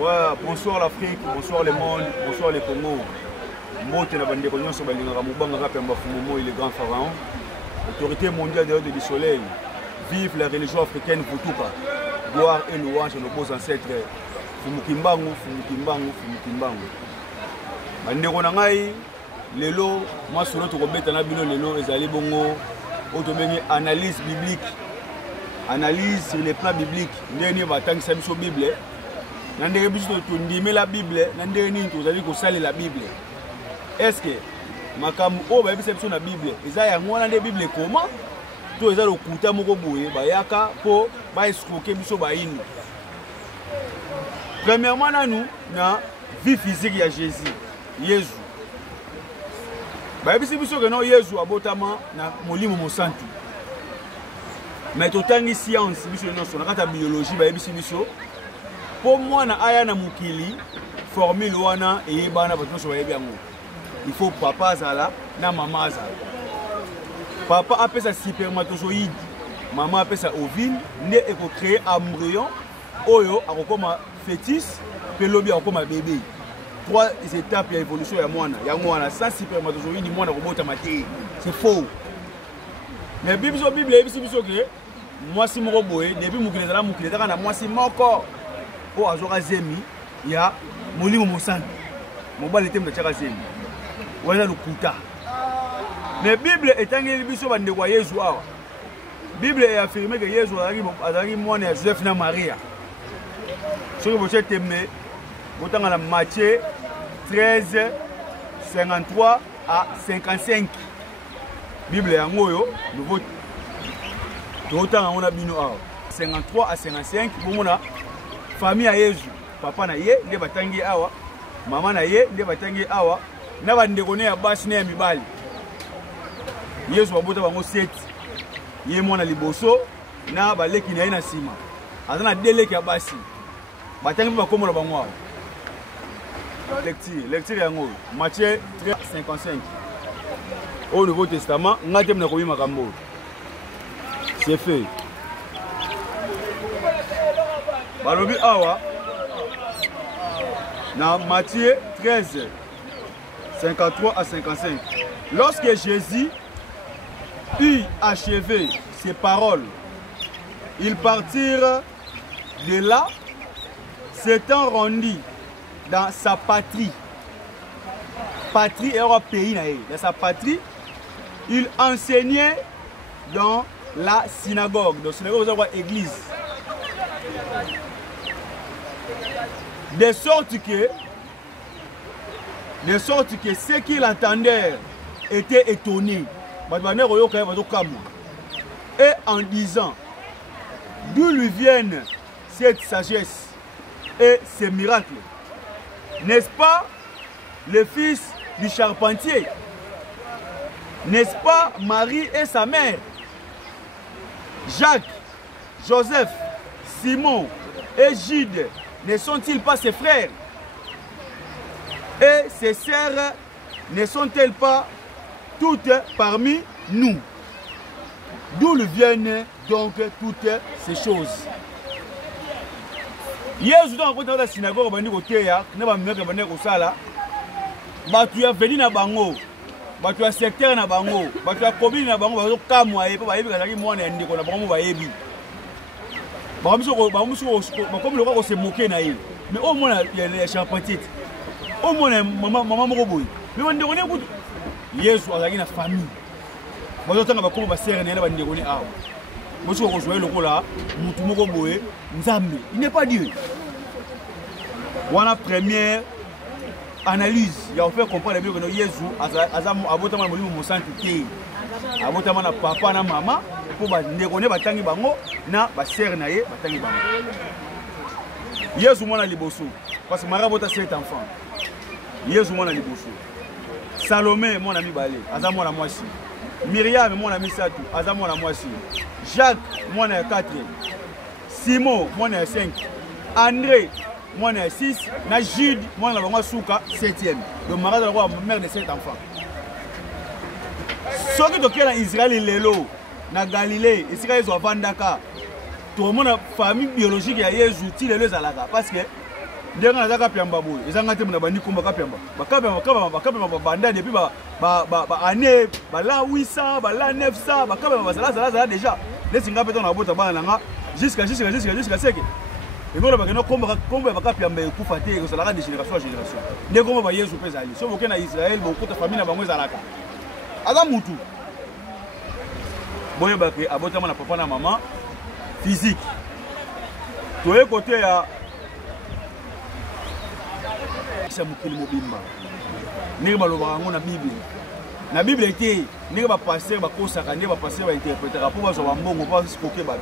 Ouais, bonsoir l'Afrique, bonsoir le monde, bonsoir les Congo. Mote na bande konyo so balingaka mubanga kapemba fumomo il est grand pharaon. Autorité mondiale du soleil. Vive la religion africaine Vutuka. Gloire et louange à nos beaux ancêtres. Fumukimbangu, Fumukimbangu, Fumukimbangu. Bandeko na ngai lelo moi solo to kobeta na bino lelo ezali bongo otobengi analyse biblique. Analyse sur les plans bibliques. Ndeni batangisa biso Bible. Nandeke biso to ndime la Bible, nandeni tozali ko sala la Bible. Est-ce que makamu o ba biso na Bible, eza yango wana nde Bible comment? To eza lokuta moko boye bayaka po ba escroquer biso ba ini. Premièrement nanu na vie physique ya Jésus. Yesu. Ba biso que non Yesu abotama na molimo mosantu. Mais totangi science biso nyonso na kata biologie ba biso pour moi na aya na mukili formule wana eyebana bato nyonso bayebi yango. Il faut papa azala na mama azala. Papa apesa spermatozoïde, maman apesa ovule, nde eko créer embryon oyo akokoma fœtus pe lobi akokoma bébé. Trois étapes ya évolution ya mwana. Yango wana sans spermatozoïde mwana kobota maté. C'est faux. Mais Bible biso que moi si moko boye depuis mukili zala mukili zaka na moi si moko o azoka zemi ya molimo mosantu. Mobali tembe tchaka zemi. Wala lukuta. Mais Bible etangeli biso bande kwa Yesu awa. Bible est affirmé que Yesu azali mwana ya Joseph na Maria. Soki boche tembe botanga na Matthieu 13 53 à 55. Bible yango yo nouveau totanga ona bino awa 53 à 55 bomona famille ya Yesu papa na ye nde batangi awa mama na ye nde batangi awa na bandeko ne ya basi ne ya mibali. Yesu babota bango 7 ye mwana liboso na baleki na ye na sima azana deleki ya basi batangi bakomola bango awa. Lecture yango Matthieu 13:55 au Nouveau Testament ngatem na komi makambo. C'est fait. Balobi awa dans Matthieu 13 53 à 55. Lorsque Jésus eut achevé ses paroles, ils partirent de là, s'étant rendus dans sa patrie. Patrie est un pays dans sa patrie. Il enseignait dans la synagogue. Donc synagogue c'est une église. De sorte que ceux qui l'entendaient étaient étonnés. Et en disant, d'où lui viennent cette sagesse et ces miracles? N'est-ce pas le fils du charpentier? N'est-ce pas Marie et sa mère? Jacques, Joseph, Simon et Jude, ne sont-ils pas ses frères? Et ses sœurs, ne sont-elles pas toutes parmi nous? D'où viennent donc toutes ces choses? Yesu dans la synagogue, bandi koteya, na ba meka bandi kosala. Batu ya veni na bango, batu ya secteur na bango, batu ya commune na bango bazo kamwa ye, pa ba yebi kazaki mwana ya ndeko na bango ba yebi. Ba comme le ko se moquer na ye. Mais au moins les charpentiers. Au moins maman moko boy. Mais on ndeko ne kutu. Yesu azaki na famille. Bazo tanga ba ko ba sere na ba ndeko ne awa. Mosu ko jouer lokola mutu moko boye nzambe. Il n'est pas Dieu. Voilà première analyse. Il y a fait comprendre bien que Yesu azam abotama molimo mosantu te. Abotama na papa na mama pour ba ndeko ne batangi bango na ba sere na ye batangi bango. Yesu mwana liboso parce que Maria bota 7 enfants. Yesu mwana liboso. Salomé mwana mibale azam mwana mwasi. Myriam mwana misatu azam mwana mwasi. Jacques mwana ya 4. Simon mwana ya 5. André mwana ya 6. Na Jude mwana na suka 7e. Donc Maria a mère de 7 enfants. Ce qui est en Israël lelo na Galilée, Israël zo vandaka. Tout le monde famille biologique ya Yesu ti lelo zalaka parce que ndenga nazaka piamba boye ezanga te muna bandi komba kapiamba bakapamba banda depuis ba année bala 800 bala 900 bakapamba bazala déjà lesinga peto na bota bana nanga jusqu'à seke ngolo bakeno komba bakapiamba ekufa te ekozalaka de génération à génération nde komba ba Yesu peza ali so boke na Israël bokota famille na bango ezalaka aza mutu boye bake abotama na papa na maman physique toye côté ya sa mukili mobimba ndenge balobaka yango na bible ete ndenge bapasteur bakosaka ndenge bapasteur bainterprétaka mpo bazwa bambongo mpo basikoke bato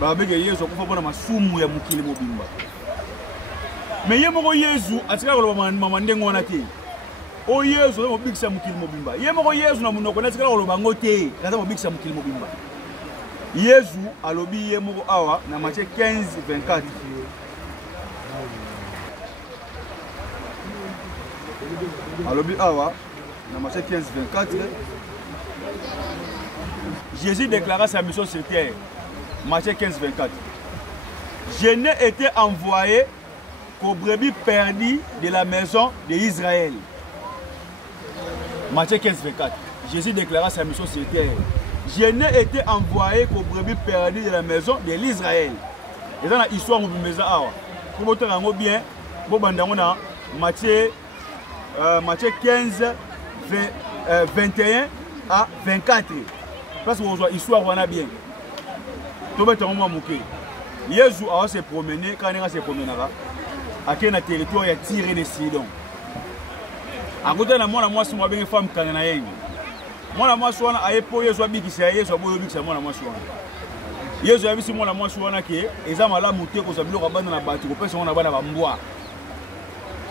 babenge Yesu akufa mpona masumu ya mokili mobimba me ye moko Yesu atikala koloba mama ndenge wana te o Yesu aza mobikisa mokili mobimba ye moko Yesu na monoko na atikala koloba yango te aza mobikisa mokili mobimba Yesu alobi ye moko awa na Matthieu 15:24 alobi awa na Matthieu 15:24 Jésus déclara sa mission sur terre. Matthieu 15:24 je n'ai été envoyé qu'aux brebis perdues de la maison d'Israël. Matthieu 15:24 Jésus déclara sa mission sur terre. Je n'ai été envoyé qu'aux brebis perdues de la maison de l'Israël. Et dans l'histoire, on peut awa. Pour vous dire bien, vous bandez Matthieu 15, 21 à 24. Parce que vous voyez l'histoire, on a bien. Tout le monde a Jésus a se promené, quand il se promené, à un territoire il a tiré de Sidon. À côté de moi, je suis une femme canadienne. Moi, je suis un peu de temps, je suis un peu de temps, Yesu ya bisi mwana mwasi wana ke eza malamu te ko zabilo ka bana na batu ko pesa wana bana ba mbwa.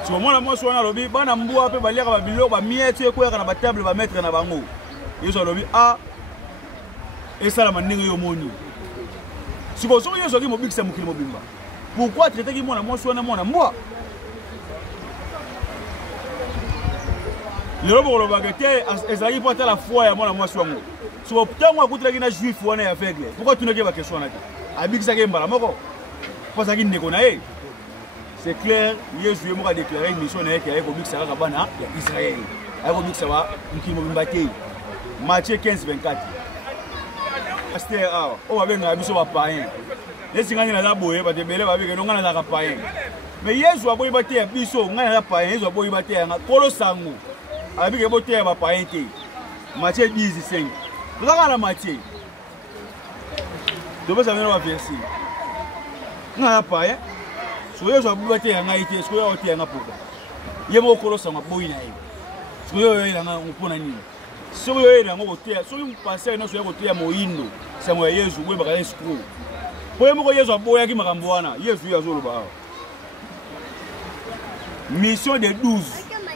So mwana mwasi wana lobi bana mbwa pe baliaka ba bilo ba miete ko yaka na ba table ba mettre na bango. Yesu lobi a esala mandinga yo moni. Siko so Yesu ki mobikisa mukili mobimba. Pourquoi traiter ki mwana mwasi wana mwana mbwa? Le robo ba gete ezali pour la foi ya mwana mwasi wango. So tant à côté de juif on est aveugle. Pourquoi tu ne gagnes pas question là? Abik ça game bala moko. Parce qu'il ne connaît. C'est clair, Jésus m'a déclaré une mission avec Obik Sarah Bana Israël. Avec Obik Sarah qui m'a battu. Matthieu 15:24. Pasteur ah, on va venir à biso ba païen. Les singani na boye ba tebele ba beke ngana na païen. Mais Jésus a boye battu biso ngana na païen, Jésus a boye battu na kolo sango. Avec ke bote ba païen te. Matthieu 10:5. Regarde la Matthieu. Tu peux savoir le verset. On n'a pas, hein? Si vous avez un été, est-ce que vous avez un peu? Il y a beaucoup de choses à boire. Si vous avez un peu de si vous avez un peu de si vous pensez que vous avez un peu de moïno, c'est moi, Jésus, vous avez un escroc. Pour moi, Jésus a boire qui m'a ramboana. Jésus a joué mission de 12.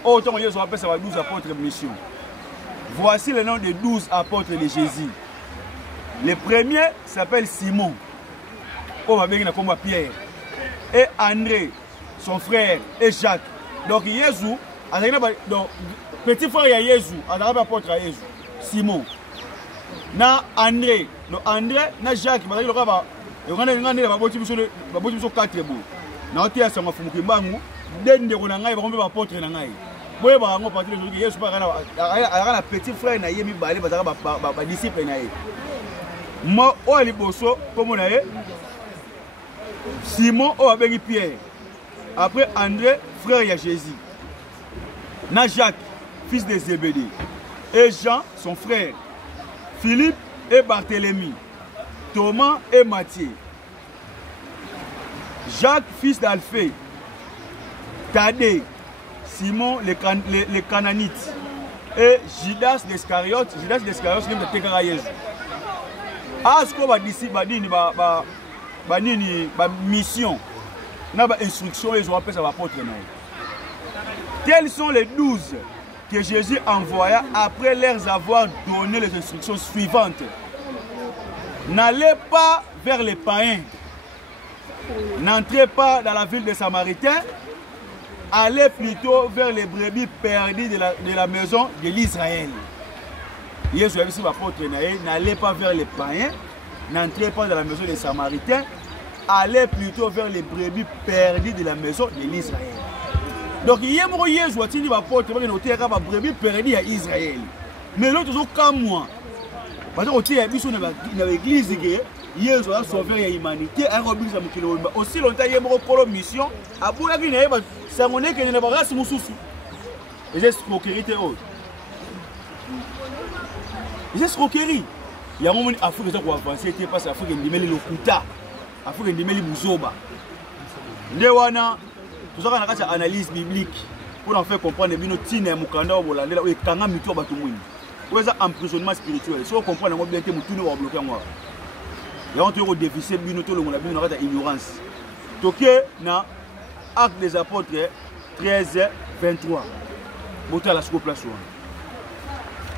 Autant Jésus appelle ça 12 apôtres mission. Voici le nom des 12 apôtres de Jésus. Le premier s'appelle Simon. On va bien comme Pierre. Et André, son frère, et Jacques. Donc Jésus, donc petit frère de Jésus, apôtre à Jésus. Simon. Na André, donc André, na Jacques, il y a 4 bouts. Na otia sama fumukibangu, dende ko na ngai ba kombe ba apôtre na ngai. Boye ba ngo parti de Jésus pas na petit frère na yemi balé ba disciple na ye. Mo o liboso comme na ye. Simon o abengi Pierre. Après André, frère de Jésus. Na Jacques, fils de Zébédée. Et Jean, son frère. Philippe et Barthélemy. Thomas et Matthieu. Jacques, fils d'Alphée. Thaddée. Simon les Canaanites et Judas l'Iscariote. Judas l'Iscariote c'est le tekara Jésus. Asko ba disciple badini ba mission na ba instruction ils ont appelé ça apôtre na. Tels sont les 12 que Jésus envoya après leur avoir donné les instructions suivantes. N'allez pas vers les païens. N'entrez pas dans la ville des Samaritains. Allez plutôt vers les brebis perdues de la maison de l'Israël. Jésus a dit à l'apôtre, n'allez pas vers les païens, n'entrez pas dans la maison des Samaritains, allait plutôt vers les brebis perdues de la maison de l'Israël. Donc, il y a un Jésus qui va porter les brebis perdues à Israël. Mais l'autre, comme moi, parce que dans l'église, Jésus a sauvé l'humanité, aussi longtemps, il y a une mission, à bout de la Guinée, ça m'a dit qu'il n'y a pas de race moussoussou. Et c'est escroquerie. C'est escroquerie. Il y a un moment où l'Afrique est avancée, parce que l'Afrique est démêlée le Kouta, l'Afrique est démêlée le Mouzoba. Ndewana, tout ça, on a une analyse biblique pour en faire comprendre que nous sommes Mukanda ou Bolanda, ou Kanga Mito Batumwini. Ou est un emprisonnement spirituel. Si on comprend que nous avons bloqué, nous avons bloqué. Il y a un déficit, nous avons une ignorance. Toké, na Acte des Apôtres 13, 23. Bota la place.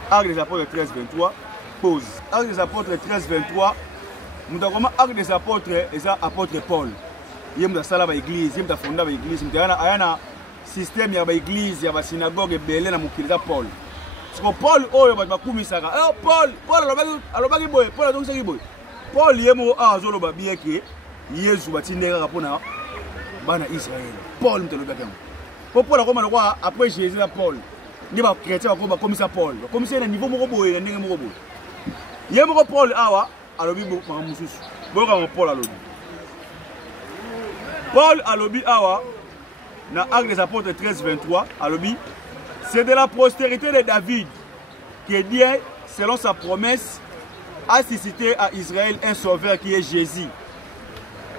Acte des Apôtres 13, 23. Pause. Acte des Apôtres 13, 23. Nous avons Acte des Apôtres et ça apôtre Paul. Il y a sala ba église, il y a fondé ba église, il y a un système ya ba église, ya ba synagogue belé na mukiliza Paul. Parce que Paul oyo ba kumisaka. Paul alobaki boy, Paul donc c'est boy. Paul yemo azolo ba bien que Yesu batindeka pona bana Israël. Paul mtelobaka. Paul akoma lokwa après Jésus na Paul. Ni ba chrétien ba komisa Paul. Komisa na niveau moko boy na ndenge moko boy. Yemo Paul awa alobi bo ma mususu. Boka Paul alobi. Paul alobi awa, dans Acte des Apôtres 13, 23, alobi, c'est de la postérité de David que Dieu, selon sa promesse, a suscité à Israël un sauveur qui est Jésus.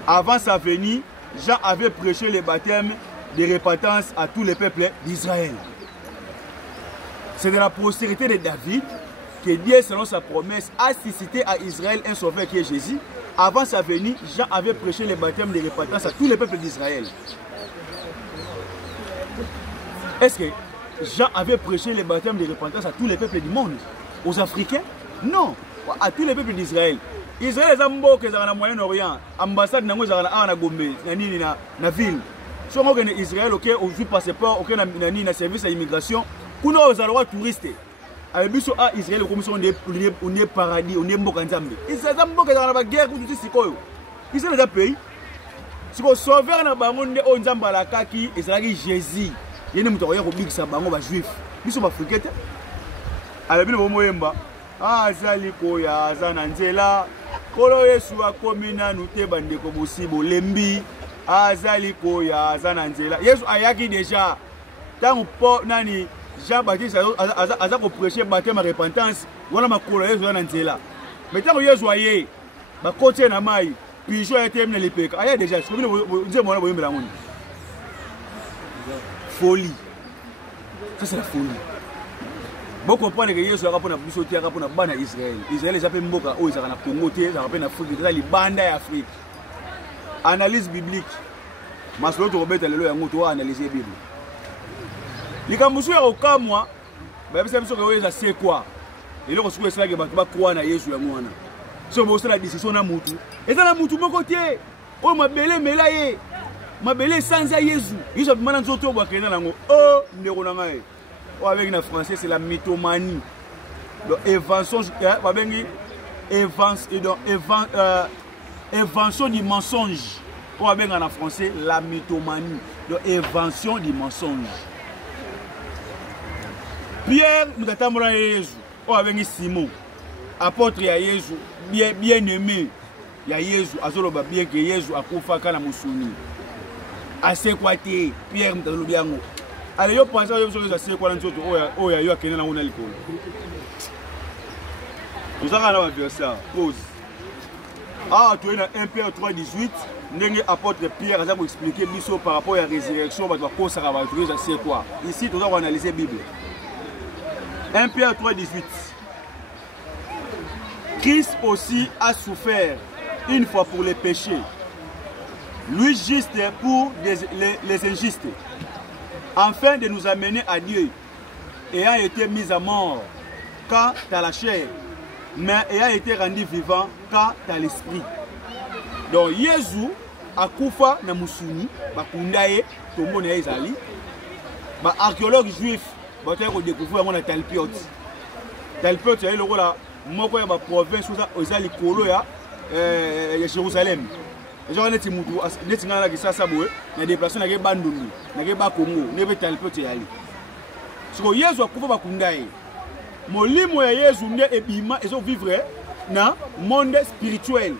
Avant sa venue, Jean avait prêché le baptême de repentance à tous les peuples d'Israël. C'est de la postérité de David que Dieu, selon sa promesse, a suscité à Israël un sauveur qui est Jésus. Avant sa venue, Jean avait prêché le baptême de repentance à tous les peuples d'Israël. Est-ce que Jean avait prêché le baptême de repentance à tous les peuples du monde? Aux Africains? Non, à tous les peuples d'Israël. Israël est un mot qui est dans le Moyen-Orient. L'ambassade est dans Gombe, dans la ville. Si on est Israël, on joue passeport, on a un service à l'immigration, on a un droit touriste. Avec Israël, on est paradis, on est Mokanzambe. Israël est dans la guerre contre Sikoyo. Israël est un pays. Si on sauve un bangon de Onzambalaka qui est Jésus, il y a un moteur qui est un juif. Ils sont africains. Alors, il y a un Azaliko ya Zananzela, Kolo Yesu akomina nute bandeko bosibo lembi, Azaliko ya Zananzela. Yesu ayaki déjà. Tant po nani Jean-Baptiste a prêché baptême à repentance, voilà ma Kolo Yesu Zananzela. Mais tant que Yesu aye, ba côté na mai, puis je été mené les pécs. Aya déjà, je vous dire moi la monde. Folie. Ça c'est la folie. Vous comprenez que Jésus a rappelé à Bana Israël. Israël est appelé Mboka, ils sont en Congo, ils sont en Afrique, ils sont en Banda d'Afrique. Analyse biblique. Je suis Robert Alelo yango to analyser Bible. Likambusu ya okamwa, ba bisa biso ko yeza c'est quoi? Et loko suko esala ke ba croire na Yesu yango wana. So bo sala décision na mutu. Eza na mutu moko tie. O mabele melaye. Mabele sanza Yesu. Yesu bimana nzoto bwa kena nango. Oh, ndeko na ngai. Avec le français, c'est la mythomanie. Donc, invention du mensonge. Ou avec en français, la mythomanie. Donc, invention du mensonge. Pierre, nous avons Jésus. Ou avec Simon, apôtre à Jésus, bien aimé. Il y a Jésus, azoloba bien que Jésus a koufa kana musuni. Assez quoi Pierre, nous avons bien. Allez, yo pensez que c'est quoi l'autre oya yo akena na ngona likolo. Nous avons un verset pause. Ah, tu es dans 1 Pierre 3:18, ndenge apôtre Pierre a expliqué biso par rapport à la résurrection, ba ko sara ba trouver ça c'est quoi. Ici nous allons analyser Bible. 1 Pierre 3:18. Christ aussi a souffert une fois pour les péchés. Lui juste pour les injustes. Afin de nous amener à Dieu, ayant été mis à mort quant à la chair, mais ayant été rendu vivant quant à l'esprit. Donc Jésus a koufa na musuni, bakundaye, tomone ya ezali, ba archéologue juif, ba teko découvrir mon Talpiot. Talpiot ya loko la moko ya ba province oza likolo ya Jérusalem. Genre neti mutu neti ngana ki sasa boye na déplacement na ke bandundu na ke ba Congo ne be talpote yali. Siko Yesu akufa bakunda ye. Molimo ya Yesu nde ebima ezo vivre na monde spirituel.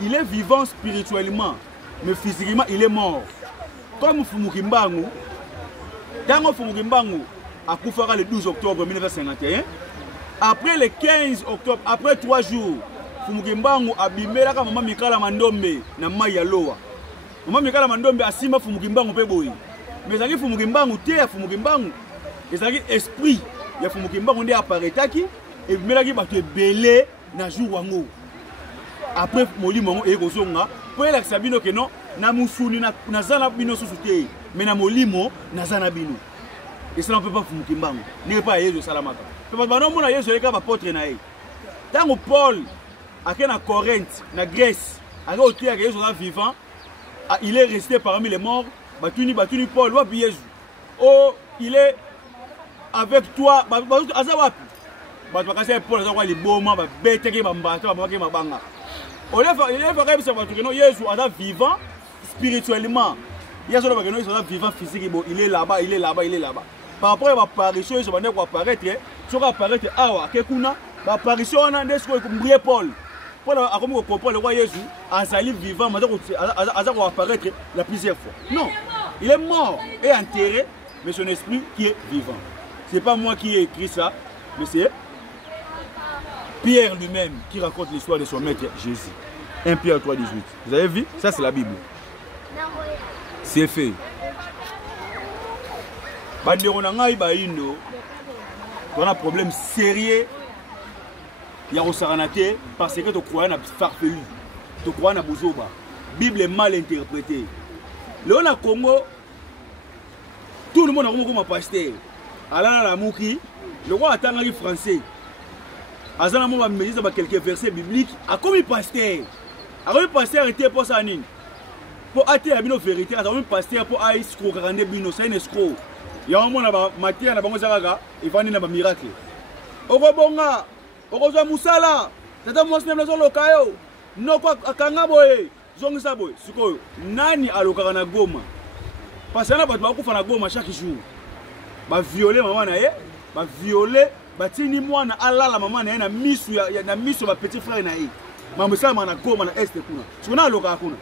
Il est vivant spirituellement mais physiquement il est mort. Comme Fumukimbangu, Tango Fumukimbangu akufa le 12 octobre 1951. Après le 15 octobre, après 3 jours, Fumukimbangu abimela ka mama Mikala Mandombe na Maya Loa. Mama Mikala Mandombe asima Fumukimbangu pe boyi. Mais ça qui Fumukimbangu te ya Fumukimbangu, et ça qui esprit ya Fumukimbangu nde aparetaki et bimela ki bato belé na jour wango. Après molimo ngo e kozonga, po ela sabino ke non na musuni na zana bino susute, mais na molimo na zana bino. Et ça ne peut pas Fumukimbangu. N'est pas Yesu salamaka. Parce que non mona Yesu eka ba potre na ye. Tango Paul à na Corinthe, na Grèce, à Yesu vivant, il est resté parmi les morts. Batuni Paul, wapi Yesu. Oh, il est avec toi. Azawapi. Batwakase Paul azawa li boma ba beteke ba mbata ba ba banga. Il est vrai que Yesu est vivant spirituellement. Yesu est vivant physiquement. Il est là-bas, il est là-bas, il est là-bas. Par rapport à l'apparition, il va apparaître. Si on apparaître awa kekuna, l'apparition on a des choses comme Paul. Paul a comme comprendre le roi Jésus en salive vivant, mais va apparaître la plusieurs fois. Non, il est mort et enterré, mais son esprit qui est vivant. C'est pas moi qui ai écrit ça, mais c'est Pierre lui-même qui raconte l'histoire de son maître Jésus. 1 Pierre 3, 18. Vous avez vu? Ça c'est la Bible. C'est fait. On a un problème sérieux. Il y a un parce que tu crois na farfelu. Tu crois na bozoba. Bible est mal interprétée. Là on a Congo, tout le monde a comme un pasteur. Alana la mouki, le roi attend un français. Azana mo ba méditer quelques versets bibliques. A comme un pasteur. A comme un pasteur était pour ça nini. Pour atteindre la vérité, a comme un pasteur pour aller escroquer rendre bino, c'est un escroc. Il y a un moment na matière na bango zaka, il va na miracle. Okobonga okozwa musala tata mwasi na mlazo lokayo noko akanga boye zongisa boye sikoyo nani alokaka na Goma parce que na bato bakufa na Goma chaque jour ba violer maman na ye ba violer batini mwana alala maman na ye na misu na misu ba petit frère na ye mambo sama na Goma na est kuna sona alokaka kuna.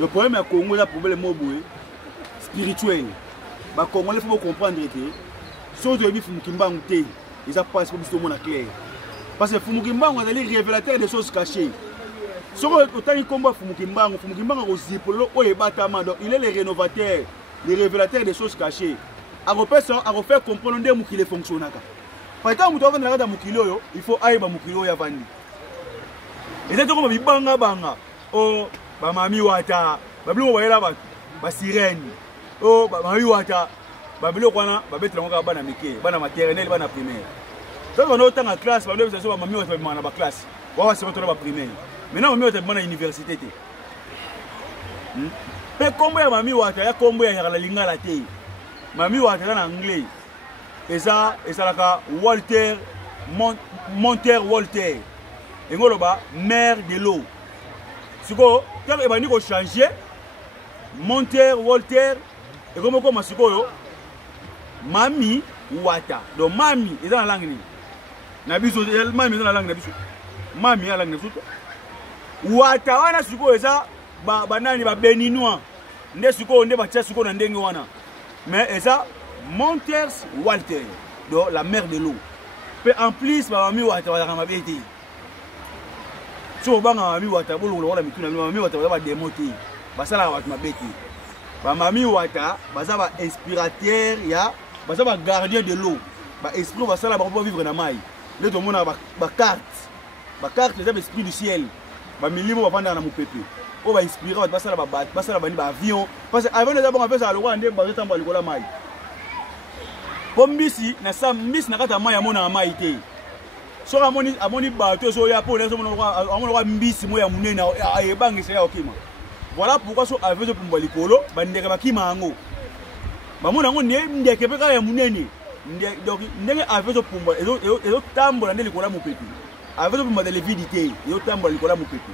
Le problème à Congo là problème moboye spirituel ba Congolais faut comprendre que so de bi Fumukimbangu te. Ils ont pas ce monde clair. Parce que Fumukimbangu est le révélateur des choses cachées. Si on a un combat Fumukimbangu il est le rénovateur, le révélateur des choses cachées. À refaire comprendre qu'il fonctionne. Par exemple, il faut aller à Mukilo Yavandi. Et c'est comme Banga Banga. Oh, Mami Wata, Bablu Wayla, Sirène. Oh, Mami Wata. Babilo kwana babetela ngoka bana mike bana maternelle bana primaire. Donc on a autant en classe, on a besoin mami wata bana ba classe. Wa se retourner ba primaire. Maintenant mami wata bana université te. Pe kombo ya mami wata ya kombo ya la lingala te. Mami wata na anglais. Eza laka Walter Monter Walter. Engoloba mère de l'eau. Siko quand e bani ko changer Monter Walter et comme sikoyo Mami Wata. Donc Mami est dans la langue. Nabiso Mami est dans la langue Nabiso. Mami est dans la langue Nabiso. Wata wana suko eza banani ba béninois. Nde suko nde ba tia suko na ndenge wana. Mais eza Monters Walter. Donc la mère de l'eau. En plus Mami Wata wala ma beti. So banga Mami Wata bolo wala mituna Mami Wata ba démonter. Ba sala wa ma beti. Ba Mami Wata baza ba inspirateur ya baza ba gardien de l'eau. Ba esprit ba sala ba pour vivre na mai. Le tout monde ba carte. Ba carte les esprit du ciel. Ba milimo ba vanda na mupepe. O ba inspirer ba sala ba ni ba avion parce que avant de d'abord on fait ça le roi ndé ba tamba likola mai. Pombisi na sam mbisi na kata mai amona mai te. So amoni bateau so ya po na so amona mbisi mo ya munene na ebangisa ya okima. Voilà pourquoi so avec pour mbalikolo bandeka bakima ango. Bamona ngo ne ndeke peka ya munene. Donc ndenge avec pour mba ezo tambola ndeli kola mupepi. Avec pour mba de l'évidité, yo tambola likola mupepi.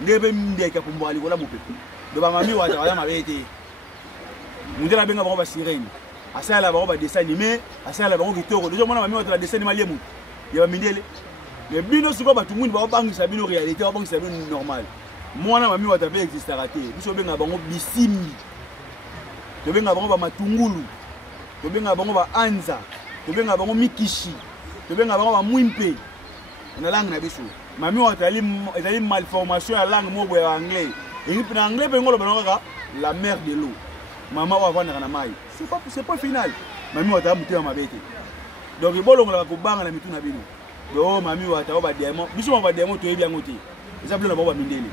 ndebe ndeka pour aller voilà mon peuple de ba mami wa ta ma bete mundela benga ba sirene asa la ba dessin animé asa la ba kitoko déjà mona mami wa ta dessin animé liemu ya ba mindele mais bino siko ba tumundi ba bangisa bino réalité ba bangisa bino normal mwana mami wa ta be existera te biso benga bango bisimbi to benga bango ba matungulu to benga bango ba anza to benga bango mikishi to benga bango ba mwimpe na langue na biso mami wa ta ezali malformation ya langue mo boya anglais et puis en anglais bengo lo banaka la mer de l'eau maman wa vana na mai c'est pas final mami wa ta mutema mabete donc bolongo la ko banga na mitu na bino do mami wa ta ba diamant biso ba diamant to yebi angote eza blo na ba mindele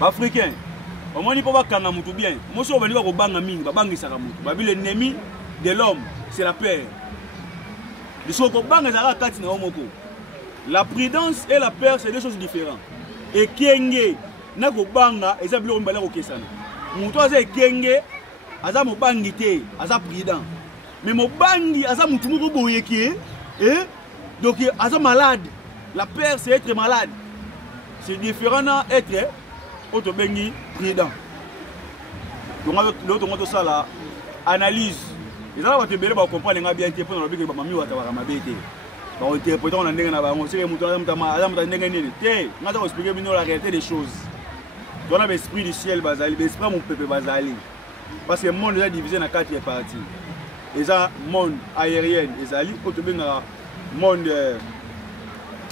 africain au moins ni pas kanga mutu bien moi so bani ba ko banga mingi ba bangisa ka mutu ba bile l'ennemi de l'homme c'est la peur biso ko banga za kati na omoko. La prudence et la peur, c'est deux choses différentes. Et kenge, na ko banga, eza bilo mbala ko kesana. Mutu aza kenge, aza mo bangite, aza prudent. Mais mo bangi, aza mutu mo boyeki, donc aza malade. La peur, c'est être malade. C'est différent d'être auto bengi prudent. Donc l'autre moto ça là, analyse. Les gens vont te bien comprendre bien pour dans le but que mami wa ta wa mabete. On interprète on a ndenge na bango c'est mutu aza ndenge nini te ngata ko expliquer bino la réalité des choses. On a l'esprit du ciel bazali, l'esprit mon peuple bazali. Parce que le monde est divisé en 4 parties. Et ça monde aérien ezali otobenga monde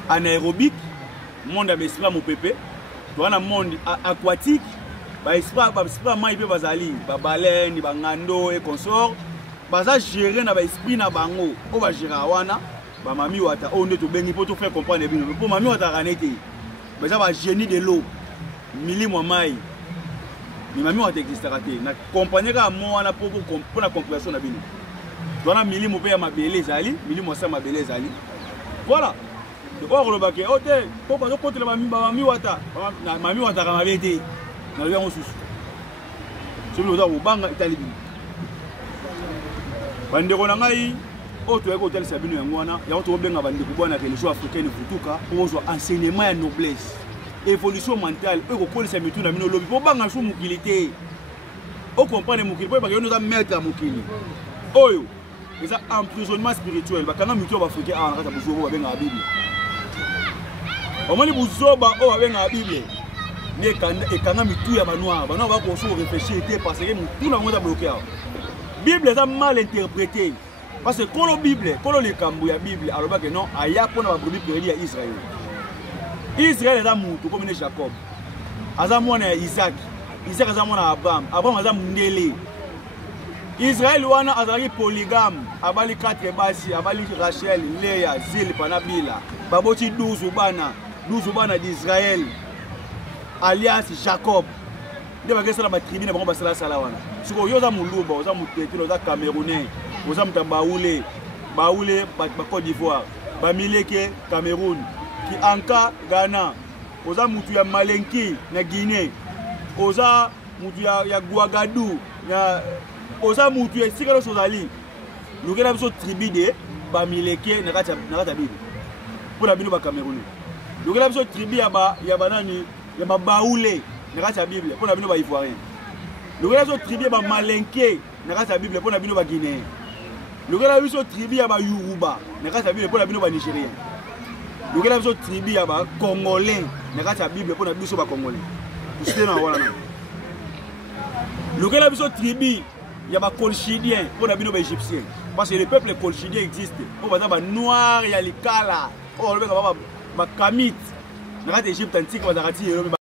anaérobique, monde avec l'esprit mon peuple. On a monde aquatique, ba esprit mai pe bazali, ba baleine, ba ngando et consort. Baza gérer na ba esprit na bango, o ba gérer wana. Ba mami wata on to bengi pour faire comprendre bien pour mami wata ranete mais ça va génie de l'eau mili mo mai ni mami wata existera te na compagnie ka mo wana pour la compréhension na bino dona mili mo pe ya mabele zali mili mo sa mabele zali voilà donc on le baké o te pour pas contre la mami wata ka mabete na bien on susu celui là au banga itali bande ko na ngai autre hôtel Sabino Yangwana, il y a autre benga bandi kubwana que les joueurs africains futuka pour jouer enseignement à noblesse, évolution mentale, eux ko kolisa mitu na mino lobi pour banga sou mukilité. O comprendre mukili pour ba nous a mettre à mukili. Oyo, c'est un emprisonnement spirituel, ba kanga mitu ba africain a nakata buzo ba benga Bible. O moni buzo ba o ba benga Bible. Ne kanga mitu ya banwa, banwa ba ko so réfléchir parce que tout le monde a bloqué. Bible est mal interprétée. Parce que quand la Bible, quand le Kambu ya Bible, alors que non, aya pour na brebis perdue à Israël. Israël est un mouton comme Jacob. Azamon est Isaac. Isaac azamon Abraham. Abraham azam Ndele. Israël wana azali polygame. Abali 4 basi, abali Rachel, Léa, Zil, Panabila. Baboti 12 bana d'Israël. Alias Jacob. De ba kesa la tribu na bango basala sala wana. Siko yoza muluba, oza mutete, oza Camerounais. Aux hommes de Baoulé, Côte d'Ivoire, Bamileke, Cameroun, qui Anka, Ghana, aux hommes de Malenki, na Guinée, aux hommes de Ouagadougou, aux hommes de Sikalo Sozali, nous avons une tribu de Bamileke, Nakata Bibi, pour la Bino Cameroun. Nous avons une tribu de Baoulé, Nakata Bibi, pour la Bino Ivoirien. Nous avons une tribu de Malenke, Nakata Bibi, pour la Bino Guinée. Le gars a vu son tribu à Yoruba, n'a pas sa Bible pour la Bible nigérien. Le gars a vu son tribu à Congolais, n'a pas sa Bible pour la Bible Congolais. Le gars a vu son tribu à Colchidien pour la Bible égyptien. Parce que le peuple colchidien existe. On va dire noir, il y a les Kala, on va dire Kamit, n'a pas d'Égypte antique, on va dire